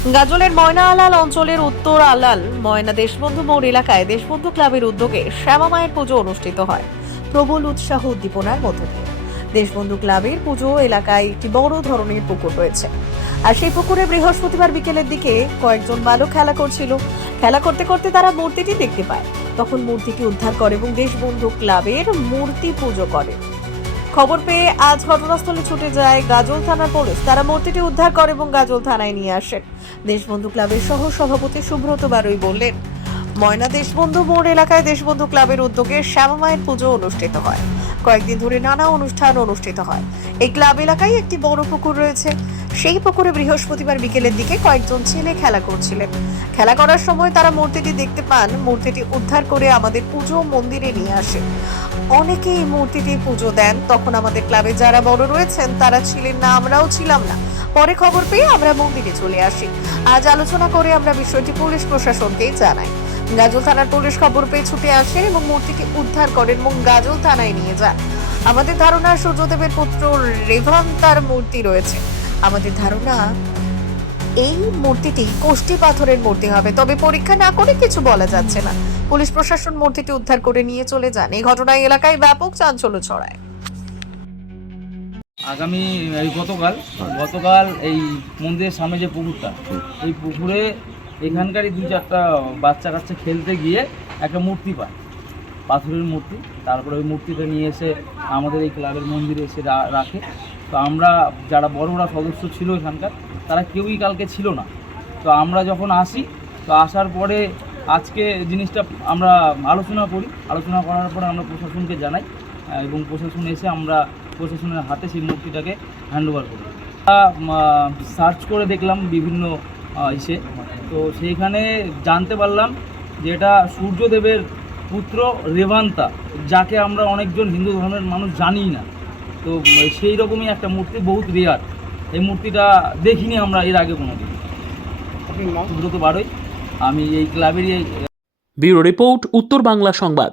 গাজলের ময়না আলাল অঞ্চলের উত্তর আলাল, ময়না দেশবন্ধু মোড় এলাকায় দেশবন্ধু ক্লাবের উদ্যোগে শ্যামা মায়ের পুজো অনুষ্ঠিত হয়। প্রবল উৎসাহ উদ্দীপনার মধ্যে দিয়ে দেশবন্ধু ক্লাবের পুজো এলাকায় একটি বড় ধরনের পুকুর রয়েছে। আর সেই পুকুরে বৃহস্পতিবার বিকেলের দিকে কয়েকজন বালক খেলা করছিল। খেলা করতে করতে তারা মূর্তিটি দেখতে পায়। তখন মূর্তিটি উদ্ধার করে এবং দেশবন্ধু ক্লাবের মূর্তি পুজো করে। খবর পেয়ে আজ ঘটনাস্থলে ছুটে যায় গাজল থানার পুলিশ। তারা মূর্তিটি উদ্ধার করে এবং গাজল থানায় নিয়ে আসেন দেশবন্ধু ক্লাবের সহ সভাপতি সুব্রত বারুই বললেন, ময়না দেশবন্ধু মোড় এলাকায় দেশবন্ধু ক্লাবের উদ্যোগে শ্যামা মায়ের পুজো অনুষ্ঠিত হয়। কয়েকদিন ধরে নানা অনুষ্ঠান অনুষ্ঠিত হয়। এই ক্লাব এলাকায় একটি বড় পুকুর রয়েছে। সেই পুকুরে বৃহস্পতিবার বিকেলের দিকে কয়েকজন ছেলে খেলা করছিলেন। খেলা করার সময় তারা মূর্তিটি দেখতে পান। মূর্তিটি উদ্ধার করে আমাদের পুজো মন্দিরে নিয়ে আসে অনেকে এই মূর্তিটি পুজো দেন। তখন আমাদের ক্লাবে যারা বড় রয়েছেন, তারা ছিলেন না, আমরাও ছিলাম না। পরে খবর পেয়ে আমরা মন্দিরে চলে আসি। আজ আলোচনা করে আমরা বিষয়টি পুলিশ প্রশাসনকেই জানাই। গাজল থানার পুলিশ খবর পেয়ে ছুটে আসেন এবং মূর্তিটি উদ্ধার করেন এবং গাজল থানায় নিয়ে যান। আমাদের ধারণা সূর্যদেবের পুত্র রেভান তার মূর্তি রয়েছে। আমাদের ধারণা, এই মূর্তিটি কোষ্ঠী পাথরের মূর্তি হবে। তবে পরীক্ষা না করে কিছু বলা যাচ্ছে না। পুলিশ প্রশাসন মূর্তিটি উদ্ধার করে নিয়ে চলে যান। এই ঘটনায় এলাকায় ব্যাপক চাঞ্চল্য ছড়ায়। আগামী, এই গতকাল গতকাল এই মন্দিরের সামনে যে পুকুরটা, এই পুকুরে এখানকারই দু চারটা বাচ্চা কাচ্চা খেলতে গিয়ে একটা মূর্তি পায়। পাথরের মূর্তি। তারপরে ওই মূর্তিটা নিয়ে এসে আমাদের এই ক্লাবের মন্দিরে এসে রাখে। তো আমরা যারা বড়রা সদস্য ছিল এখানকার, তারা কেউই কালকে ছিল না। তো আমরা যখন আসি, তো আসার পরে আজকে জিনিসটা আমরা আলোচনা করি। আলোচনা করার পরে আমরা প্রশাসনকে জানাই এবং প্রশাসন এসে আমরা প্রশাসনের হাতে সেই মূর্তিটাকে হ্যান্ড ওভার করি সার্চ করে দেখলাম বিভিন্ন ইসে। তো সেইখানে জানতে পারলাম যে এটা সূর্যদেবের পুত্র রেবান্তা যাকে আমরা অনেকজন হিন্দু ধর্মের মানুষ জানি না। তো সেই রকমই একটা মূর্তি বহুত রেয়ার এই মূর্তিটা দেখিনি আমরা এর আগে কোনো দিন সুব্রত বারোই। আমি এই ক্লাবেরই এই ব্যুরো রিপোর্ট উত্তর বাংলা সংবাদ।